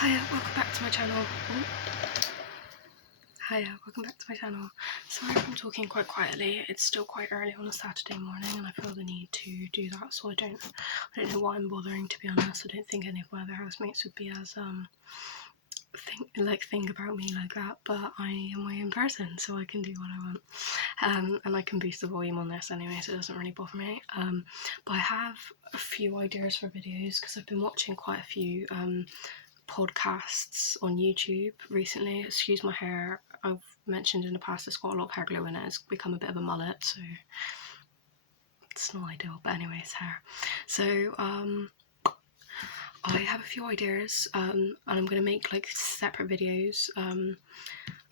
Hiya, welcome back to my channel. Hiya, welcome back to my channel. Sorry if I'm talking quite quietly. It's still quite early on a Saturday morning and I feel the need to do that, so I don't know why I'm bothering, to be honest. I don't think any of my other housemates would be as think about me like that, but I am my own person, so I can do what I want. And I can boost the volume on this anyway, so it doesn't really bother me. But I have a few ideas for videos because I've been watching quite a few podcasts on YouTube recently. Excuse my hair, I've mentioned in the past it's got a lot of hair glue in it. It's become a bit of a mullet, so it's not ideal, but anyway, it's hair. So I have a few ideas and I'm going to make like separate videos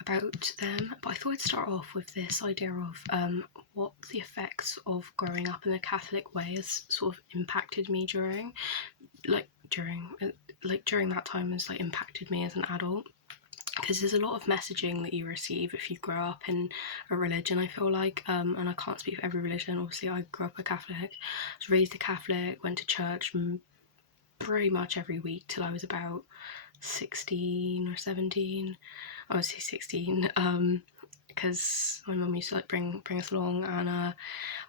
about them, but I thought I'd start off with this idea of what the effects of growing up in the Catholic way has sort of impacted me during that time, has like impacted me as an adult. Because there's a lot of messaging that you receive if you grow up in a religion, I feel like, and I can't speak for every religion. Obviously I grew up a Catholic, I was raised a Catholic, went to church pretty much every week till I was about 16 or 17. I would say 16, because my mum used to like bring us along, and I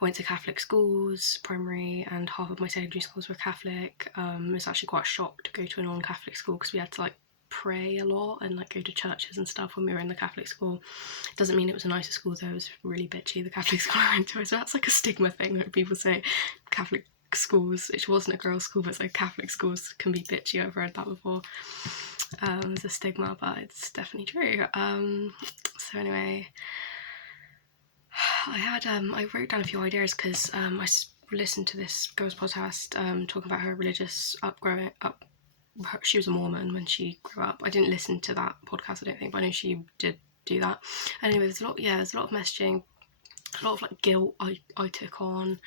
went to Catholic schools, primary, and half of my secondary schools were Catholic. It was actually quite a shock to go to a non-Catholic school because we had to like pray a lot and like go to churches and stuff when we were in the Catholic school. Doesn't mean it was a nicer school though, it was really bitchy, the Catholic school I went to, so that's like a stigma thing that people say Catholic schools, it wasn't a girls' school, but it's like Catholic schools can be bitchy. I've heard that before. There's a stigma, but it's definitely true. So anyway, I wrote down a few ideas because I listened to this girl's podcast talking about her religious upgrowing up. She was a Mormon when she grew up. I didn't listen to that podcast, I don't think, but I know she did do that. Anyway, there's a lot of messaging, a lot of like guilt I took on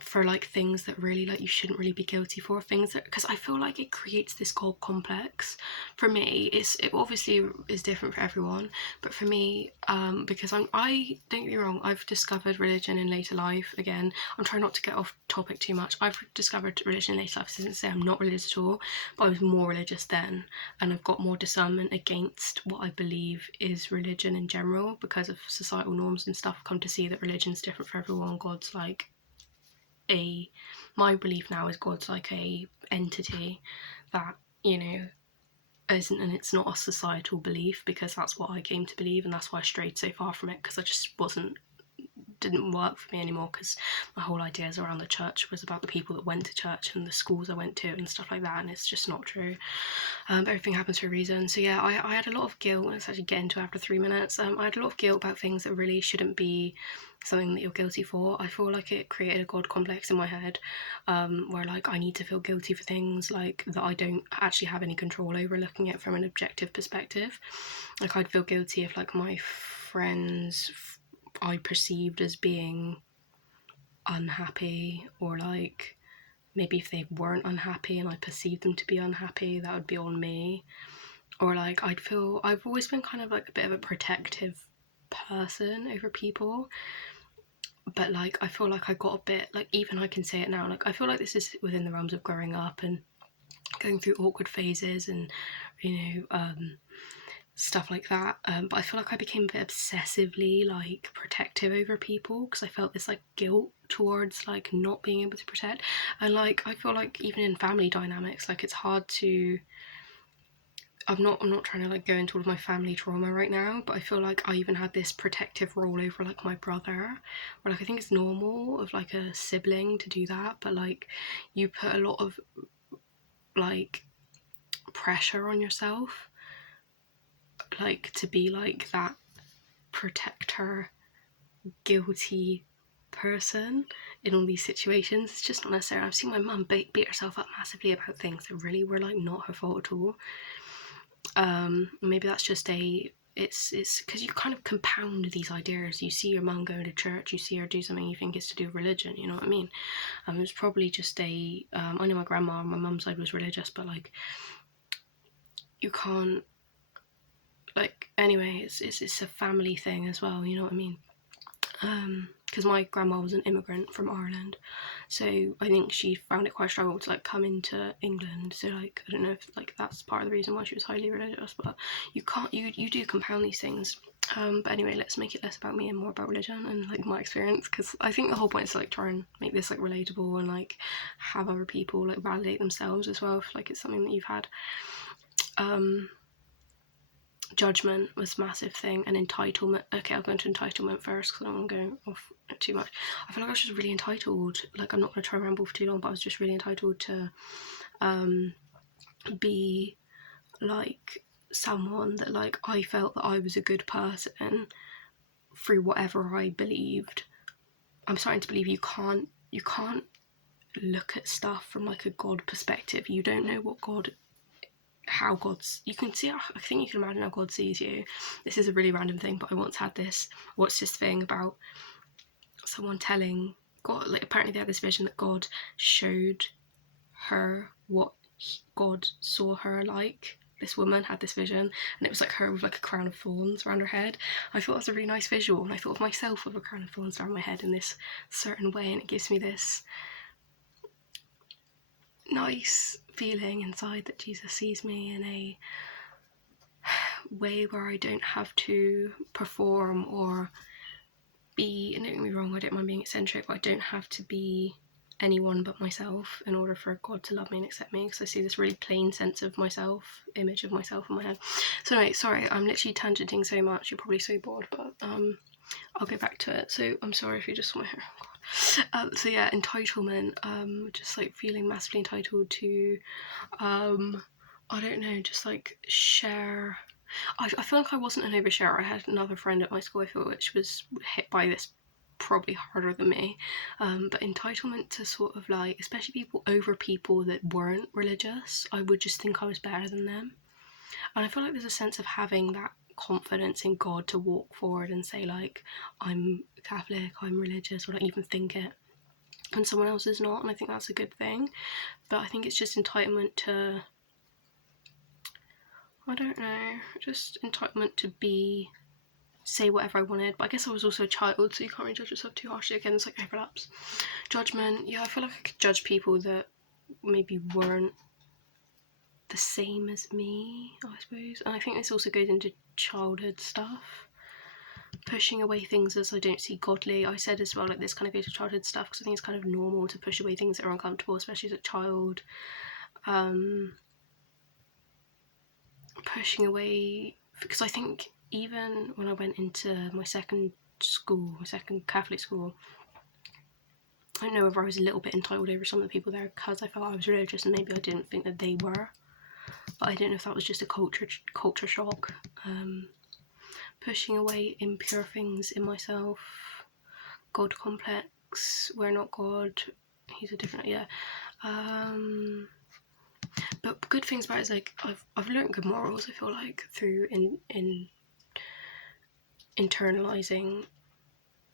for like things that really like you shouldn't really be guilty for, things that, because I feel like it creates this God complex. For me, it obviously is different for everyone, but for me, because I don't get me wrong, I've discovered religion in later life. Again, I'm trying not to get off topic too much. I've discovered religion in later life. This isn't to say I'm not religious at all, but I was more religious then, and I've got more discernment against what I believe is religion in general because of societal norms and stuff. I've come to see that religion's different for everyone. God's like my belief now is God's like a entity that, you know, isn't, and it's not a societal belief, because that's what I came to believe, and that's why I strayed so far from it, because I just didn't work for me anymore, because my whole ideas around the church was about the people that went to church and the schools I went to and stuff like that, and it's just not true. Everything happens for a reason. So yeah, I had a lot of guilt, and let's actually get into it after 3 minutes. I had a lot of guilt about things that really shouldn't be something that you're guilty for. I feel like it created a God complex in my head, where like I need to feel guilty for things like that I don't actually have any control over, looking at it from an objective perspective. Like I'd feel guilty if like my friends I perceived as being unhappy, or like maybe if they weren't unhappy and I perceived them to be unhappy, that would be on me. Or like I've always been kind of like a bit of a protective person over people, but like I feel like I got a bit, like, even I can say it now, like I feel like this is within the realms of growing up and going through awkward phases and, you know, stuff like that, but I feel like I became a bit obsessively like protective over people because I felt this like guilt towards like not being able to protect. And like I feel like even in family dynamics, like it's hard to, I'm not trying to like go into all of my family trauma right now, but I feel like I even had this protective role over like my brother, where like I think it's normal of like a sibling to do that, but like you put a lot of like pressure on yourself, like to be like that protector, guilty person in all these situations. It's just not necessary. I've seen my mum beat herself up massively about things that really were like not her fault at all. Maybe that's just it's because you kind of compound these ideas. You see your mum going to church, you see her do something you think is to do with religion, you know what I mean? It was probably just I know my grandma on my mum's side was religious, but like you can't, like, anyway, it's a family thing as well, you know what I mean? because my grandma was an immigrant from Ireland, so I think she found it quite struggle to like come into England. So like I don't know if like that's part of the reason why she was highly religious, but you do compound these things. But anyway, let's make it less about me and more about religion and like my experience, because I think the whole point is to like try and make this like relatable and like have other people like validate themselves as well if like it's something that you've had. Judgment was a massive thing, and entitlement. Okay, I'll go into entitlement first because I don't want to go off too much. I feel like I was just really entitled. Like I'm not going to try and ramble for too long, but I was just really entitled to be like someone that like I felt that I was a good person through whatever I believed. I'm starting to believe you can't look at stuff from like a God perspective. You don't know what God, how God's, you can see, I think you can imagine how God sees you. This is a really random thing, but I once had this, what's this thing about someone telling God, like apparently they had this vision that God showed her what God saw her like. This woman had this vision, and it was like her with like a crown of thorns around her head. I thought it was a really nice visual, and I thought of myself with a crown of thorns around my head in this certain way, and it gives me this nice feeling inside that Jesus sees me in a way where I don't have to perform or be, and don't get me wrong, I don't mind being eccentric, but I don't have to be anyone but myself in order for God to love me and accept me, because I see this really plain sense of myself, image of myself in my head. So anyway, sorry, I'm literally tangenting so much, you're probably so bored, but I'll get back to it. So I'm sorry if you just want to hear. So yeah, entitlement, just like feeling massively entitled to, I don't know, just like share. I feel like I wasn't an oversharer. I had another friend at my school, I feel, which was hit by this probably harder than me. But entitlement to sort of like, especially people over people that weren't religious, I would just think I was better than them. And I feel like there's a sense of having that confidence in God to walk forward and say like, I'm Catholic, I'm religious, or not even think it, and someone else is not, and I think that's a good thing. But I think it's just entitlement to, I don't know, just entitlement to be, say whatever I wanted. But I guess I was also a child, so you can't really judge yourself too harshly. Again, it's like overlaps. Judgment, yeah, I feel like I could judge people that maybe weren't the same as me, I suppose. And I think this also goes into childhood stuff. Pushing away things as I don't see godly. I said as well, like this kind of goes to childhood stuff, because I think it's kind of normal to push away things that are uncomfortable, especially as a child. Pushing away, because I think even when I went into my second Catholic school, I don't know whether I was a little bit entitled over some of the people there because I felt I was religious and maybe I didn't think that they were. But I don't know if that was just a culture shock. Pushing away impure things in myself. God complex. We're not God. He's a different, yeah. But good things about it is like I've learned good morals, I feel like, through in internalising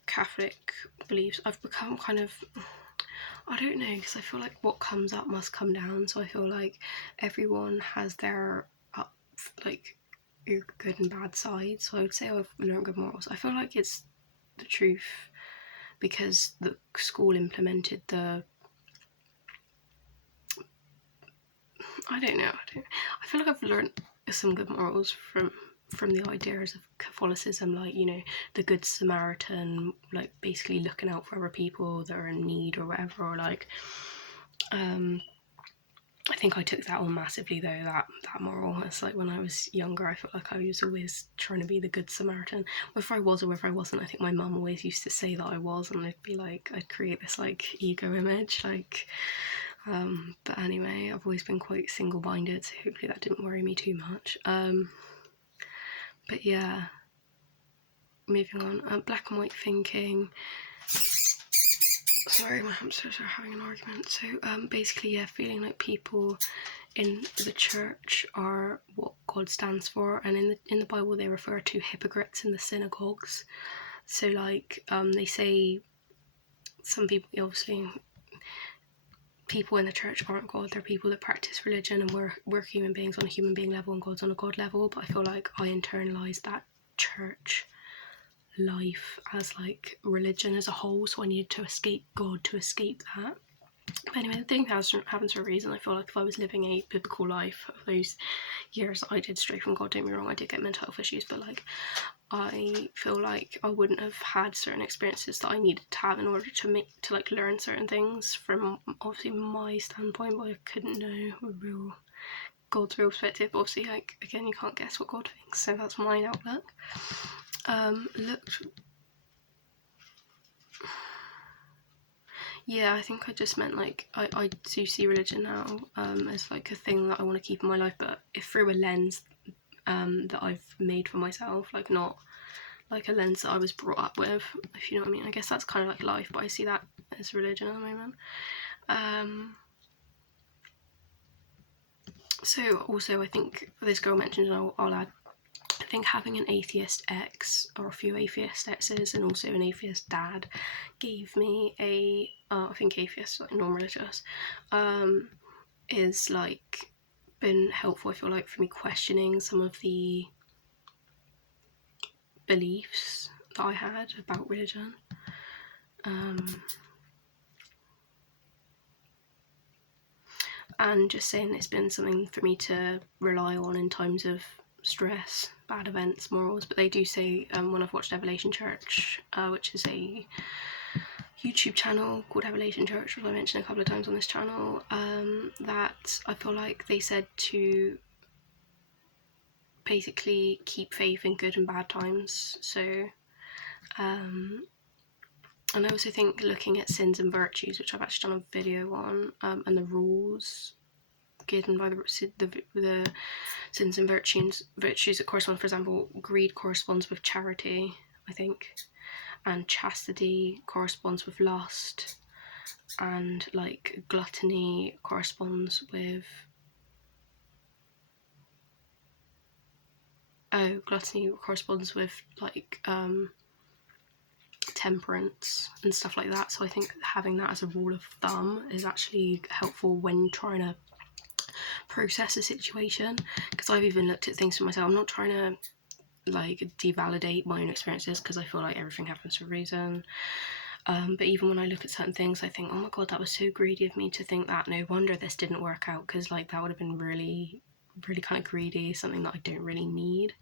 Catholic beliefs. I've become kind of, I don't know, because I feel like what comes up must come down. So I feel like everyone has their up, like your good and bad sides. So I would say I've learned good morals. I feel like it's the truth because the school implemented the, I don't know. I feel like I've learned some good morals from the ideas of Catholicism, like, you know, the Good Samaritan, like basically looking out for other people that are in need or whatever, or like, I think I took that on massively though, that moral. It's like when I was younger, I felt like I was always trying to be the Good Samaritan. Whether I was or whether I wasn't, I think my mum always used to say that I was, and I'd be like, I'd create this like ego image, like, but anyway, I've always been quite single-minded, so hopefully that didn't worry me too much. But yeah, moving on. Black and white thinking. Sorry, my hamsters are having an argument. So basically, yeah, feeling like people in the church are what God stands for, and in the Bible they refer to hypocrites in the synagogues. So like they say, some people, obviously people in the church aren't God, they're people that practice religion, and we're human beings on a human being level and God's on a God level. But I feel like I internalised that church life as like religion as a whole, so I needed to escape God to escape that. But anyway, the thing happens for a reason. I feel like if I was living a biblical life of those years I did stray from God, don't get me wrong, I did get mental health issues, but like I feel like I wouldn't have had certain experiences that I needed to have in order to like learn certain things from obviously my standpoint, but I couldn't know God's real perspective. But obviously, like again, you can't guess what God thinks, so that's my outlook. Yeah, I think I just meant like I do see religion now as like a thing that I want to keep in my life, but if through a lens that I've made for myself, like not like a lens that I was brought up with, if you know what I mean. I guess that's kind of like life, but I see that as religion at the moment. So also I think this girl mentioned, and I'll add, I think having an atheist ex or a few atheist exes and also an atheist dad gave me I think atheist, like non-religious, is like been helpful, I feel like, for me questioning some of the beliefs that I had about religion. And just saying it's been something for me to rely on in times of stress, bad events, morals. But they do say when I've watched Revelation Church, which is a YouTube channel called Revelation Church, which I mentioned a couple of times on this channel, that I feel like they said to basically keep faith in good and bad times. So and I also think looking at sins and virtues, which I've actually done a video on, and the rules given by the sins and virtues that correspond, for example, greed corresponds with charity, I think, and chastity corresponds with lust, and like gluttony corresponds with like temperance and stuff like that. So I think having that as a rule of thumb is actually helpful when trying to process a situation, because I've even looked at things for myself. I'm not trying to like devalidate my own experiences, because I feel like everything happens for a reason, but even when I look at certain things, I think, oh my god, that was so greedy of me to think that. No wonder this didn't work out, because like that would have been really kind of greedy, something that I don't really need.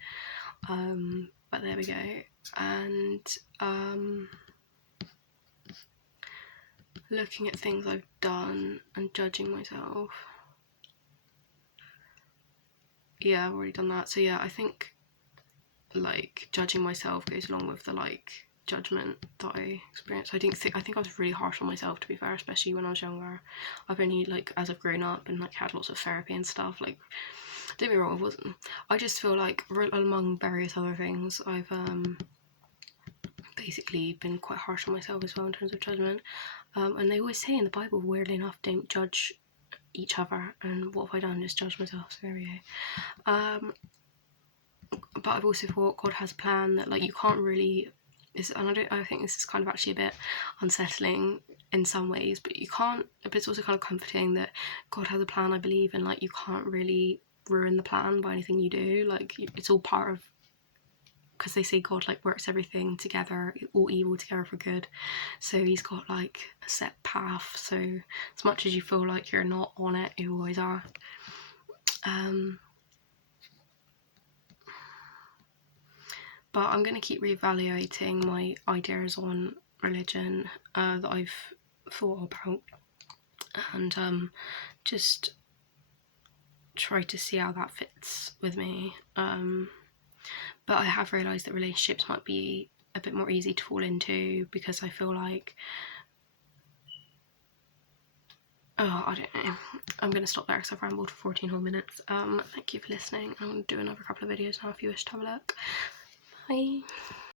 But there we go. And looking at things I've done and judging myself. Yeah, I've already done that. So yeah, I think like judging myself goes along with the like judgment that I experienced. I think I was really harsh on myself, to be fair, especially when I was younger. I've only like, as I've grown up and like had lots of therapy and stuff, like don't get me wrong, I just feel like among various other things I've basically been quite harsh on myself as well in terms of judgment. And they always say in the Bible, weirdly enough, don't judge each other, and what have I done? Just judge myself. So there we go. But I've also thought God has a plan that like you can't really, and I think this is kind of actually a bit unsettling in some ways, but you can't, but it's also kind of comforting that God has a plan, I believe, and like you can't really ruin the plan by anything you do. Like it's all part of, because they say God like works everything together, all evil together for good. So he's got like a set path. So as much as you feel like you're not on it, you always are. But I'm going to keep reevaluating my ideas on religion that I've thought about, and just try to see how that fits with me. But I have realised that relationships might be a bit more easy to fall into, because I feel like, I don't know. I'm going to stop there because I've rambled for 14 whole minutes. Thank you for listening. I'm going to do another couple of videos now if you wish to have a look. Bye.